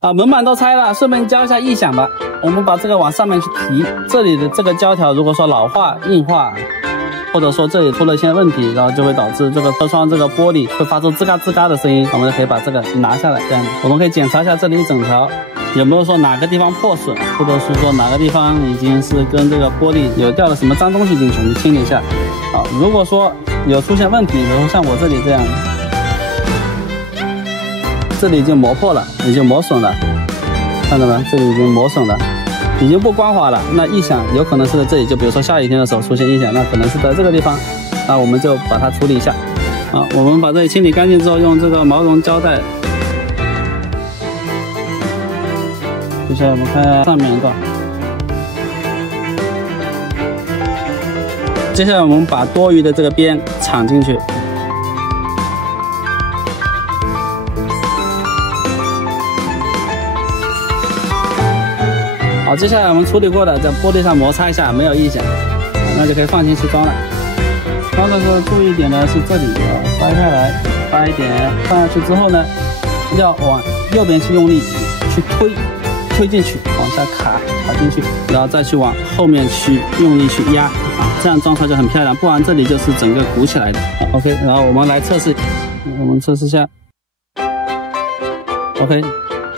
门板都拆了，顺便教一下异响吧。我们把这个往上面去提，这里的这个胶条如果说老化、硬化，或者说这里出了一些问题，然后就会导致这个车窗这个玻璃会发出吱嘎吱嘎的声音，我们就可以把这个拿下来。这样我们可以检查一下这里一整条有没有说哪个地方破损，或者是说哪个地方已经是跟这个玻璃有掉了什么脏东西进去，我们清理一下。如果说有出现问题，比如说像我这里这样，这里已经磨破了，已经磨损了，看到没？这里已经磨损了，已经不光滑了。那异响有可能是在这里，就比如说下雨天的时候出现异响，那可能是在这个地方，那我们就把它处理一下。我们把这里清理干净之后，用这个毛绒胶带，接下来我们看上面一个，接下来我们把多余的这个边敞进去。好，接下来我们处理过的在玻璃上摩擦一下，没有异响，那就可以放心去装了。装的时候注意一点呢，是这里掰开来，掰一点放下去之后呢，要往右边去用力去推进去，往下卡进去，然后再去往后面去用力去压这样装出来就很漂亮。不然这里就是整个鼓起来的。OK， 然后我们来测试，我们测试一下。OK。